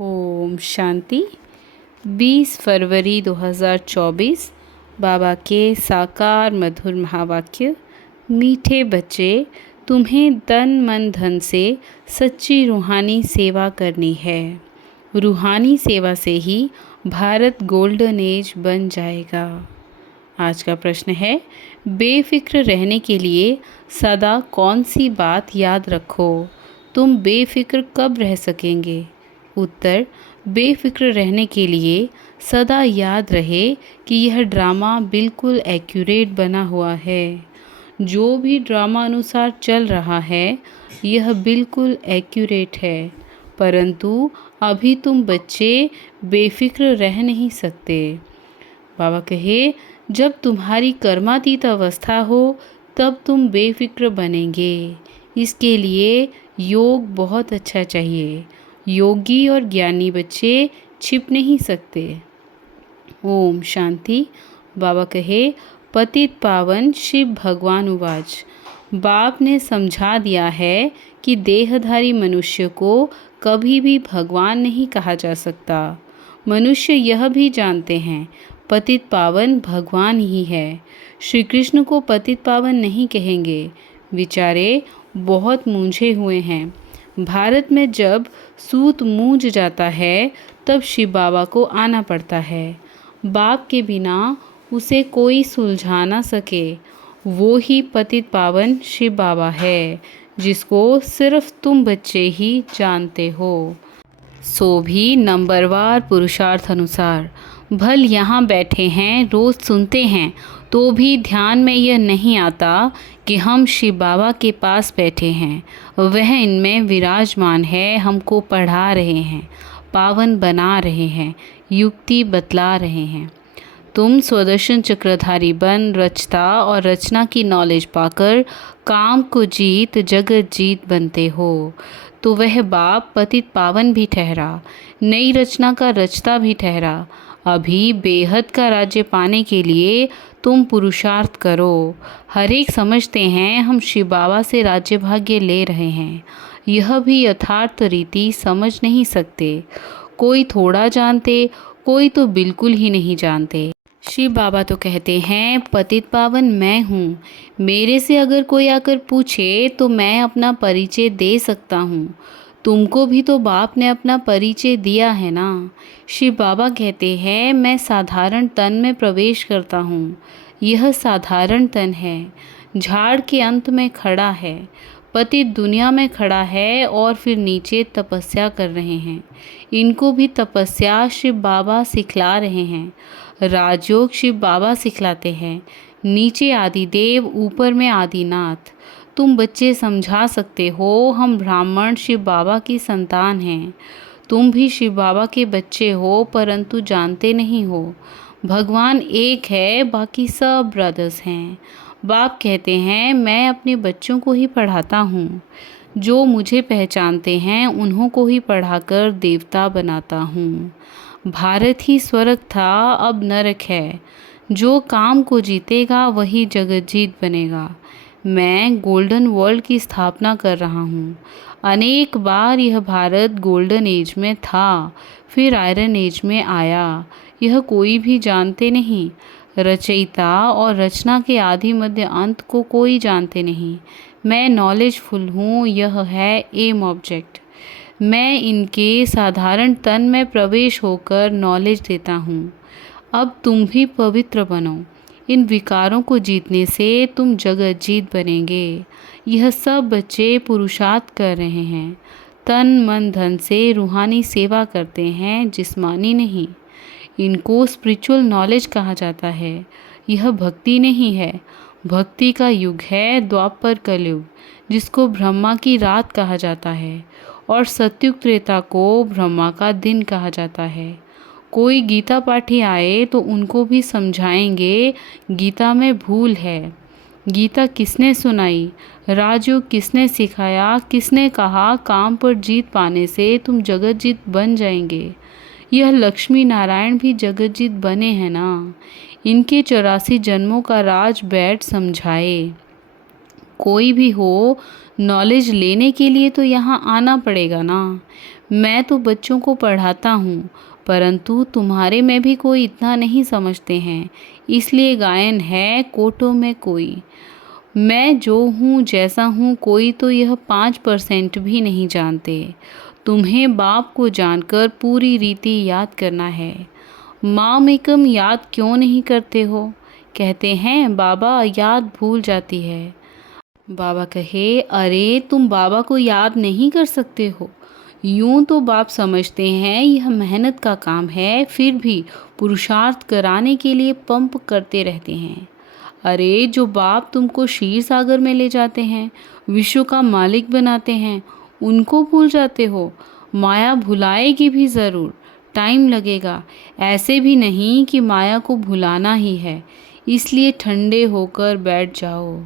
ओम शांति। 20 फरवरी 2024 बाबा के साकार मधुर महावाक्य। मीठे बच्चे, तुम्हें तन मन धन से सच्ची रूहानी सेवा करनी है। रूहानी सेवा से ही भारत गोल्डन एज बन जाएगा। आज का प्रश्न है, बेफिक्र रहने के लिए सदा कौन सी बात याद रखो? तुम बेफिक्र कब रह सकेंगे? उत्तर, बेफिक्र रहने के लिए सदा याद रहे कि यह ड्रामा बिल्कुल एक्यूरेट बना हुआ है। जो भी ड्रामा अनुसार चल रहा है यह बिल्कुल एक्यूरेट है, परंतु अभी तुम बच्चे बेफिक्र रह नहीं सकते। बाबा कहे, जब तुम्हारी कर्मातीत अवस्था हो तब तुम बेफिक्र बनेंगे। इसके लिए योग बहुत अच्छा चाहिए। योगी और ज्ञानी बच्चे छिप नहीं सकते। ओम शांति। बाबा कहे, पतित पावन शिव भगवान उवाच। बाप ने समझा दिया है कि देहधारी मनुष्य को कभी भी भगवान नहीं कहा जा सकता। मनुष्य यह भी जानते हैं पतित पावन भगवान ही है। श्री कृष्ण को पतित पावन नहीं कहेंगे। बेचारे बहुत मूंझे हुए हैं। भारत में जब सूत मूंझ जाता है तब शिव बाबा को आना पड़ता है। बाप के बिना उसे कोई सुलझा ना सके। वो ही पतित पावन शिव बाबा है, जिसको सिर्फ तुम बच्चे ही जानते हो। सो भी नंबरवार पुरुषार्थ अनुसार। भल यहाँ बैठे हैं, रोज़ सुनते हैं, तो भी ध्यान में यह नहीं आता कि हम शिव बाबा के पास बैठे हैं। वह इनमें विराजमान है, हमको पढ़ा रहे हैं, पावन बना रहे हैं, युक्ति बतला रहे हैं। तुम स्वदर्शन चक्रधारी बन रचता और रचना की नॉलेज पाकर काम को जीत जगत जीत बनते हो। तो वह बाप पतित पावन भी ठहरा, नई रचना का रचता भी ठहरा। अभी बेहद का राज्य पाने के लिए तुम पुरुषार्थ करो। हर एक समझते हैं हम शिव बाबा से राज्य भाग्य ले रहे हैं। यह भी यथार्थ रीति समझ नहीं सकते। कोई थोड़ा जानते, कोई तो बिल्कुल ही नहीं जानते। शिव बाबा तो कहते हैं पतित पावन मैं हूँ। मेरे से अगर कोई आकर पूछे तो मैं अपना परिचय दे सकता हूँ। तुमको भी तो बाप ने अपना परिचय दिया है ना। शिव बाबा कहते हैं मैं साधारण तन में प्रवेश करता हूँ। यह साधारण तन है, झाड़ के अंत में खड़ा है, पतित दुनिया में खड़ा है और फिर नीचे तपस्या कर रहे हैं। इनको भी तपस्या शिव बाबा सिखला रहे हैं। राजयोग शिव बाबा सिखलाते हैं। नीचे आदिदेव, ऊपर में आदिनाथ। तुम बच्चे समझा सकते हो हम ब्राह्मण शिव बाबा की संतान हैं। तुम भी शिव बाबा के बच्चे हो, परंतु जानते नहीं हो। भगवान एक है, बाकी सब ब्रदर्स हैं। बाप कहते हैं मैं अपने बच्चों को ही पढ़ाता हूँ। जो मुझे पहचानते हैं उन्हों को ही पढ़ाकर देवता बनाता हूँ। भारत ही स्वर्ग था, अब नरक है। जो काम को जीतेगा वही जगतजीत बनेगा। मैं गोल्डन वर्ल्ड की स्थापना कर रहा हूँ। अनेक बार यह भारत गोल्डन एज में था, फिर आयरन एज में आया। यह कोई भी जानते नहीं। रचयिता और रचना के आदि मध्य अंत को कोई जानते नहीं। मैं नॉलेजफुल हूँ, यह है एम ऑब्जेक्ट। मैं इनके साधारण तन में प्रवेश होकर नॉलेज देता हूँ। अब तुम भी पवित्र बनो। इन विकारों को जीतने से तुम जगत जीत बनेंगे। यह सब बच्चे पुरुषार्थ कर रहे हैं। तन मन धन से रूहानी सेवा करते हैं, जिस्मानी नहीं। इनको स्पिरिचुअल नॉलेज कहा जाता है। यह भक्ति नहीं है। भक्ति का युग है द्वापर कलयुग, जिसको ब्रह्मा की रात कहा जाता है, और सत्युग त्रेता को ब्रह्मा का दिन कहा जाता है। कोई गीता पाठी आए तो उनको भी समझाएंगे गीता में भूल है। गीता किसने सुनाई, राजयोग किसने सिखाया, किसने कहा काम पर जीत पाने से तुम जगत जीत बन जाएंगे। यह लक्ष्मी नारायण भी जगत जीत बने हैं ना। इनके 84 जन्मों का राज बैठ समझाए। कोई भी हो, नॉलेज लेने के लिए तो यहाँ आना पड़ेगा ना। मैं तो बच्चों को पढ़ाता हूँ, परंतु तुम्हारे में भी कोई इतना नहीं समझते हैं, इसलिए गायन है कोटों में कोई। मैं जो हूँ जैसा हूँ कोई तो यह 5% भी नहीं जानते। तुम्हें बाप को जानकर पूरी रीति याद करना है। माम एकम याद क्यों नहीं करते हो? कहते हैं बाबा याद भूल जाती है। बाबा कहे, अरे तुम बाबा को याद नहीं कर सकते हो। यूं तो बाप समझते हैं यह मेहनत का काम है, फिर भी पुरुषार्थ कराने के लिए पंप करते रहते हैं। अरे जो बाप तुमको क्षीर सागर में ले जाते हैं, विश्व का मालिक बनाते हैं, उनको भूल जाते हो। माया भुलाएगी भी ज़रूर, टाइम लगेगा। ऐसे भी नहीं कि माया को भुलाना ही है, इसलिए ठंडे होकर बैठ जाओ।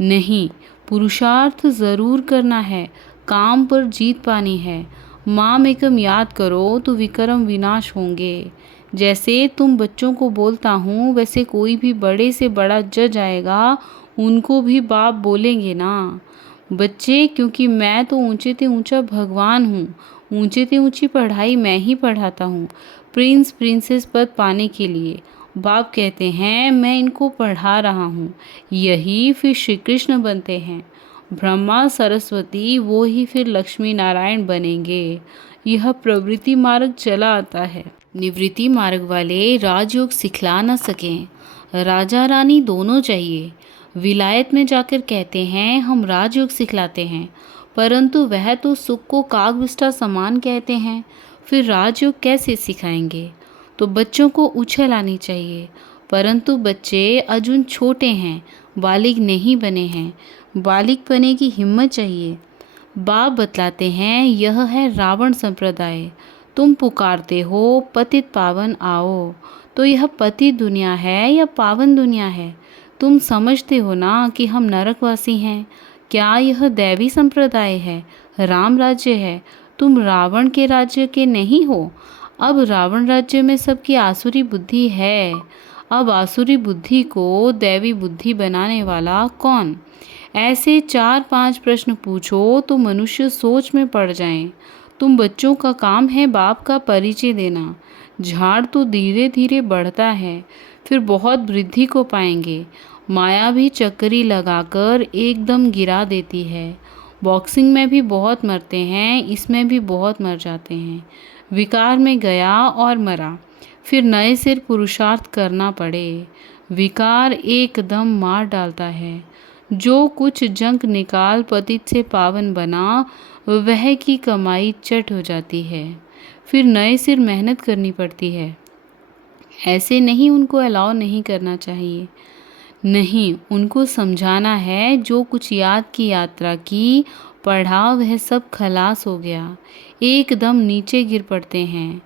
नहीं, पुरुषार्थ ज़रूर करना है, काम पर जीत पानी है। माम एकम याद करो तो विक्रम विनाश होंगे। जैसे तुम बच्चों को बोलता हूँ, वैसे कोई भी बड़े से बड़ा जज आएगा, उनको भी बाप बोलेंगे ना। बच्चे, क्योंकि मैं तो ऊंचे से ऊंचा भगवान हूँ, ऊंचे से ऊंची पढ़ाई मैं ही पढ़ाता हूँ, प्रिंस प्रिंसेस पद पाने के लिए। बाप कहते हैं मैं इनको पढ़ा रहा हूँ, यही फिर श्री कृष्ण बनते हैं। ब्रह्मा सरस्वती वो ही फिर लक्ष्मी नारायण बनेंगे। यह प्रवृत्ति मार्ग चला आता है। निवृत्ति मार्ग वाले राजयोग सिखला न सकें। राजा रानी दोनों चाहिए। विलायत में जाकर कहते हैं हम राजयोग सिखलाते हैं, परंतु वह तो सुख को कागविष्ठा समान कहते हैं, फिर राजयोग कैसे सिखाएंगे? तो बच्चों को उछल आनी चाहिए, परंतु बच्चे अजून छोटे हैं, बालिग नहीं बने हैं। बालिग बने की हिम्मत चाहिए। बाप बतलाते हैं यह है रावण संप्रदाय। तुम पुकारते हो पतित पावन आओ, तो यह पतित दुनिया है या पावन दुनिया है? तुम समझते हो ना कि हम नरकवासी हैं। क्या यह दैवी संप्रदाय है, राम राज्य है? तुम रावण के राज्य के नहीं हो। अब रावण राज्य में सबकी आसुरी बुद्धि है। अब आसुरी बुद्धि को दैवी बुद्धि बनाने वाला कौन? ऐसे 4-5 प्रश्न पूछो तो मनुष्य सोच में पड़ जाएं। तुम बच्चों का काम है बाप का परिचय देना। झाड़ तो धीरे धीरे बढ़ता है, फिर बहुत वृद्धि को पाएंगे। माया भी चक्करी लगाकर एकदम गिरा देती है। बॉक्सिंग में भी बहुत मरते हैं, इसमें भी बहुत मर जाते हैं। विकार में गया और मरा, फिर नए सिर पुरुषार्थ करना पड़े। विकार एकदम मार डालता है। जो कुछ जंक निकाल पतित से पावन बना, वह की कमाई चट हो जाती है। फिर नए सिर मेहनत करनी पड़ती है। ऐसे नहीं, उनको अलाउ नहीं करना चाहिए। नहीं, उनको समझाना है जो कुछ याद की यात्रा की, पढ़ा, वह सब खलास हो गया। एकदम नीचे गिर पड़ते हैं।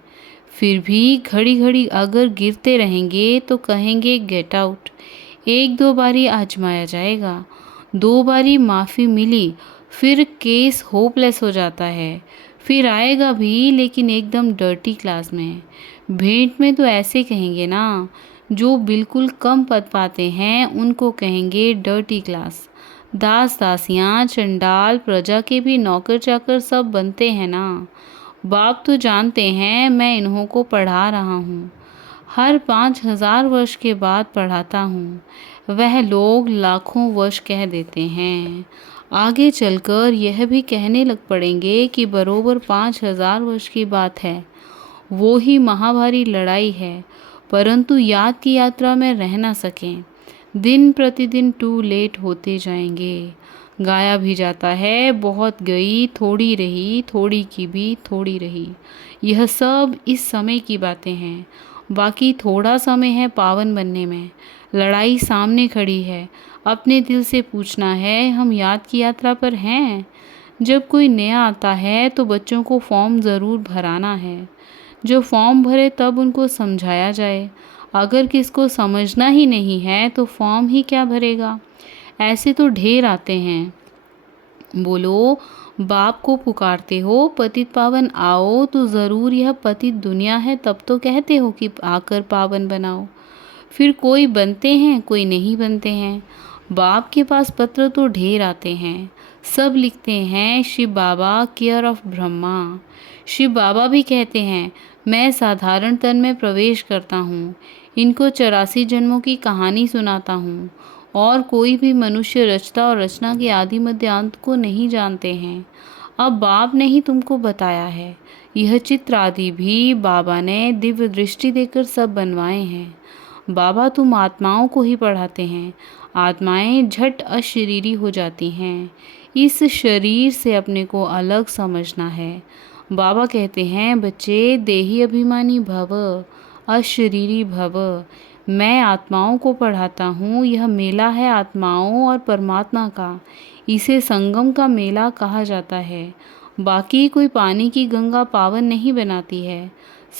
फिर भी घड़ी घड़ी अगर गिरते रहेंगे तो कहेंगे गेट आउट। 1-2 बारी आजमाया जाएगा, 2 बारी माफ़ी मिली, फिर केस होपलेस हो जाता है। फिर आएगा भी, लेकिन एकदम डर्टी क्लास में। भेंट में तो ऐसे कहेंगे ना। जो बिल्कुल कम पद पाते हैं उनको कहेंगे डर्टी क्लास। दास दासियाँ चंडाल प्रजा के भी नौकर चाकर सब बनते हैं ना। बाप तो जानते हैं मैं इन्हों को पढ़ा रहा हूँ। हर 5000 वर्ष के बाद पढ़ाता हूँ। वह लोग लाखों वर्ष कह देते हैं। आगे चलकर यह भी कहने लग पड़ेंगे कि बरोबर 5000 वर्ष की बात है। वो ही महाभारी लड़ाई है, परंतु याद की यात्रा में रह ना सकें। दिन प्रतिदिन टू लेट होते जाएंगे। गाया भी जाता है, बहुत गई, थोड़ी रही, थोड़ी की भी थोड़ी रही। यह सब इस समय की बातें हैं। बाकी थोड़ा समय है पावन बनने में। लड़ाई सामने खड़ी है। अपने दिल से पूछना है हम याद की यात्रा पर हैं? जब कोई नया आता है तो बच्चों को फॉर्म ज़रूर भराना है। जो फॉर्म भरे तब उनको समझाया जाए। अगर किसको समझना ही नहीं है तो फॉर्म ही क्या भरेगा? ऐसे तो ढेर आते हैं। बोलो, बाप को पुकारते हो पतित पावन आओ, तो ज़रूर यह पतित दुनिया है, तब तो कहते हो कि आकर पावन बनाओ। फिर कोई बनते हैं, कोई नहीं बनते हैं। बाप के पास पत्र तो ढेर आते हैं। सब लिखते हैं शिव बाबा केयर ऑफ ब्रह्मा। शिव बाबा भी कहते हैं मैं साधारण तन में प्रवेश करता हूँ, इनको 84 जन्मों की कहानी सुनाता हूँ, और कोई भी मनुष्य रचता और रचना के आदि मध्य अंत को नहीं जानते हैं। अब बाप ने ही तुमको बताया है। यह चित्र आदि भी बाबा ने दिव्य दृष्टि देकर सब बनवाए हैं। बाबा तुम आत्माओं को ही पढ़ाते हैं। आत्माएं झट अशरीरी हो जाती हैं। इस शरीर से अपने को अलग समझना है। बाबा कहते हैं बच्चे देही अभिमानी भव, अशरीरी भव। मैं आत्माओं को पढ़ाता हूँ। यह मेला है आत्माओं और परमात्मा का। इसे संगम का मेला कहा जाता है। बाकी कोई पानी की गंगा पावन नहीं बनाती है।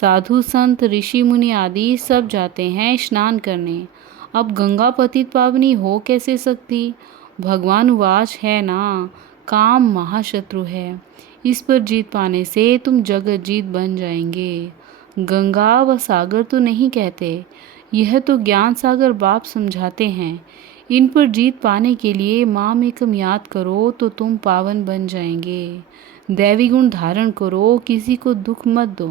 साधु संत ऋषि मुनि आदि सब जाते हैं स्नान करने। अब गंगा पतित पावनी हो कैसे सकती? भगवान उवाच है ना, काम महाशत्रु है। इस पर जीत पाने से तुम जगत जीत बन जाएंगे। गंगा व सागर तो नहीं कहते, यह तो ज्ञान सागर बाप समझाते हैं। इन पर जीत पाने के लिए माम एकम याद करो तो तुम पावन बन जाएंगे। दैवी गुण धारण करो, किसी को दुख मत दो।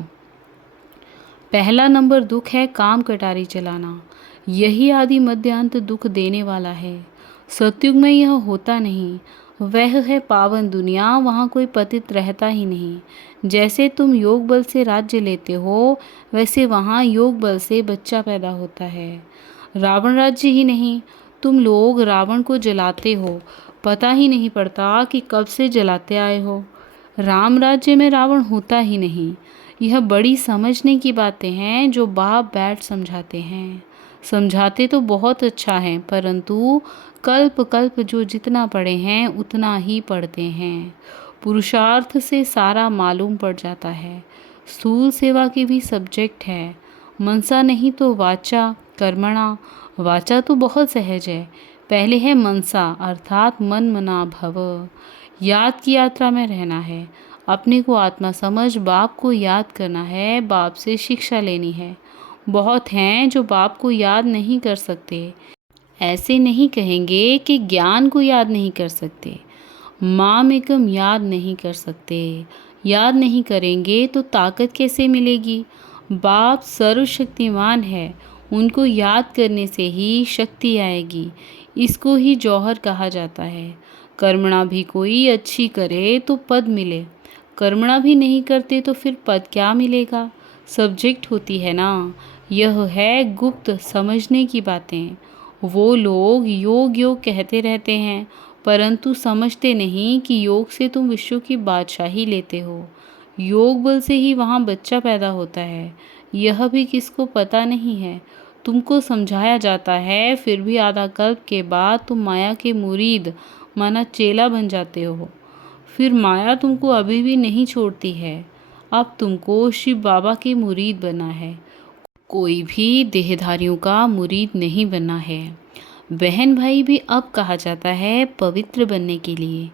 पहला नंबर दुख है काम कटारी चलाना। यही आदि मध्य अंत दुख देने वाला है। सतयुग में यह होता नहीं। वह है पावन दुनिया, वहाँ कोई पतित रहता ही नहीं। जैसे तुम योग बल से राज्य लेते हो, वैसे वहाँ योग बल से बच्चा पैदा होता है। रावण राज्य ही नहीं, तुम लोग रावण को जलाते हो, पता ही नहीं पड़ता कि कब से जलाते आए हो। राम राज्य में रावण होता ही नहीं। यह बड़ी समझने की बातें हैं जो बाप बैठ समझाते हैं। समझाते तो बहुत अच्छा है, परंतु कल्प कल्प जो जितना पढ़े हैं उतना ही पढ़ते हैं। पुरुषार्थ से सारा मालूम पड़ जाता है। स्थूल सेवा के भी सब्जेक्ट है। मनसा नहीं तो वाचा कर्मणा। वाचा तो बहुत सहज है, पहले है मनसा अर्थात मन मना भव। याद की यात्रा में रहना है। अपने को आत्मा समझ बाप को याद करना है, बाप से शिक्षा लेनी है। बहुत हैं जो बाप को याद नहीं कर सकते। ऐसे नहीं कहेंगे कि ज्ञान को याद नहीं कर सकते, माम एकम याद नहीं कर सकते। याद नहीं करेंगे तो ताकत कैसे मिलेगी? बाप सर्वशक्तिमान है, उनको याद करने से ही शक्ति आएगी। इसको ही जौहर कहा जाता है। कर्मणा भी कोई अच्छी करे तो पद मिले, कर्मणा भी नहीं करते तो फिर पद क्या मिलेगा? सब्जेक्ट होती है ना। यह है गुप्त समझने की बातें। वो लोग योग योग कहते रहते हैं, परंतु समझते नहीं कि योग से तुम विश्व की बादशाही लेते हो। योग बल से ही वहाँ बच्चा पैदा होता है। यह भी किसको पता नहीं है। तुमको समझाया जाता है, फिर भी आधा कल्प के बाद तुम माया के मुरीद माना चेला बन जाते हो। फिर माया तुमको अभी भी नहीं छोड़ती है। अब तुमको शिव बाबा के मुरीद बना है, कोई भी देहधारियों का मुरीद नहीं बना है। बहन भाई भी अब कहा जाता है पवित्र बनने के लिए।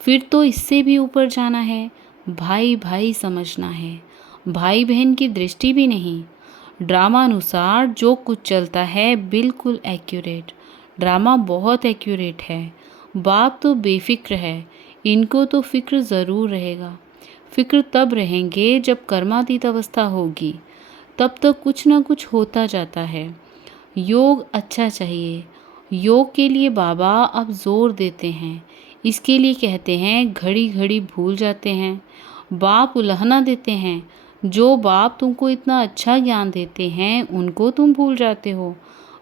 फिर तो इससे भी ऊपर जाना है, भाई भाई समझना है। भाई बहन की दृष्टि भी नहीं। ड्रामा अनुसार जो कुछ चलता है बिल्कुल एक्यूरेट। ड्रामा बहुत एक्यूरेट है। बाप तो बेफिक्र है, इनको तो फिक्र ज़रूर रहेगा। फिक्र तब रहेंगे जब कर्मातीत अवस्था होगी, तब तक कुछ ना कुछ होता जाता है। योग अच्छा चाहिए। योग के लिए बाबा अब जोर देते हैं। इसके लिए कहते हैं घड़ी घड़ी भूल जाते हैं। बाप उल्हना देते हैं। जो बाप तुमको इतना अच्छा ज्ञान देते हैं उनको तुम भूल जाते हो।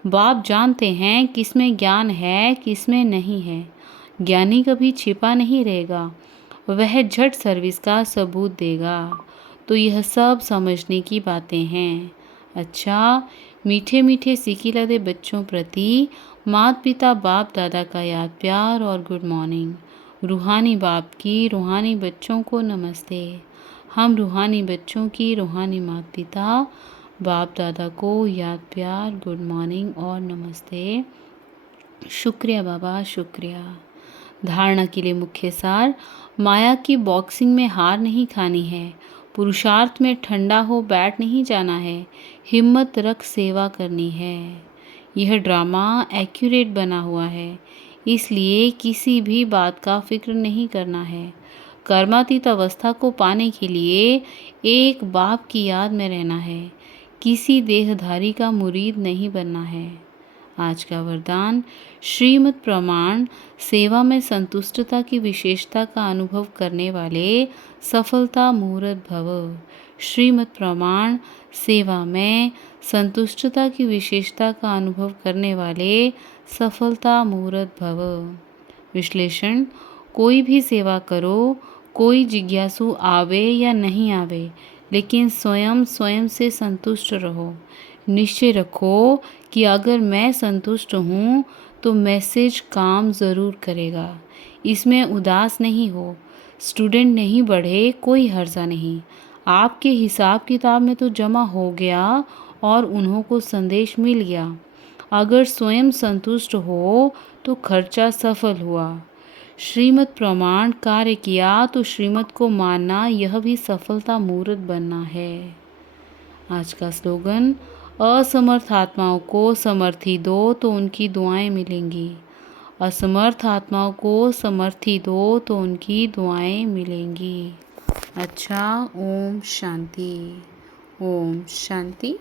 बाप जानते हैं किसमें ज्ञान है किसमें नहीं है। ज्ञानी कभी छिपा नहीं रहेगा, वह झट सर्विस का सबूत देगा। तो यह सब समझने की बातें हैं। अच्छा, मीठे मीठे सिकिलदे बच्चों प्रति माता पिता बाप दादा का याद प्यार और गुड मॉर्निंग। रूहानी बाप की रूहानी बच्चों को नमस्ते। हम रूहानी बच्चों की रूहानी माता पिता बाप दादा को याद प्यार गुड मॉर्निंग और नमस्ते। शुक्रिया बाबा, शुक्रिया। धारणा के लिए मुख्य सार, माया की बॉक्सिंग में हार नहीं खानी है। पुरुषार्थ में ठंडा हो बैठ नहीं जाना है। हिम्मत रख सेवा करनी है। यह ड्रामा एक्यूरेट बना हुआ है। इसलिए किसी भी बात का फिक्र नहीं करना है। कर्मातीत अवस्था को पाने के लिए एक बाप की याद में रहना है, किसी देहधारी का मुरीद नहीं बनना है। आज का वरदान, श्रीमद् प्रमाण सेवा में संतुष्टता की विशेषता का अनुभव करने वाले सफलता मुहूर्त भव। श्रीमद् प्रमाण सेवा में संतुष्टता की विशेषता का अनुभव करने वाले सफलता मुहूर्त भव। विश्लेषण, कोई भी सेवा करो, कोई जिज्ञासु आवे या नहीं आवे, लेकिन स्वयं स्वयं से संतुष्ट रहो। निश्चय रखो कि अगर मैं संतुष्ट हूँ तो मैसेज काम ज़रूर करेगा। इसमें उदास नहीं हो। स्टूडेंट नहीं बढ़े, कोई हर्जा नहीं। आपके हिसाब किताब में तो जमा हो गया और उन्हों को संदेश मिल गया। अगर स्वयं संतुष्ट हो तो खर्चा सफल हुआ। श्रीमद् प्रमाण कार्य किया तो श्रीमद् को मानना, यह भी सफलता मूर्त बनना है। आज का स्लोगन, असमर्थ आत्माओं को समर्थी दो तो उनकी दुआएं मिलेंगी। असमर्थ आत्माओं को समर्थी दो तो उनकी दुआएं मिलेंगी। अच्छा, ओम शांति। ओम शांति।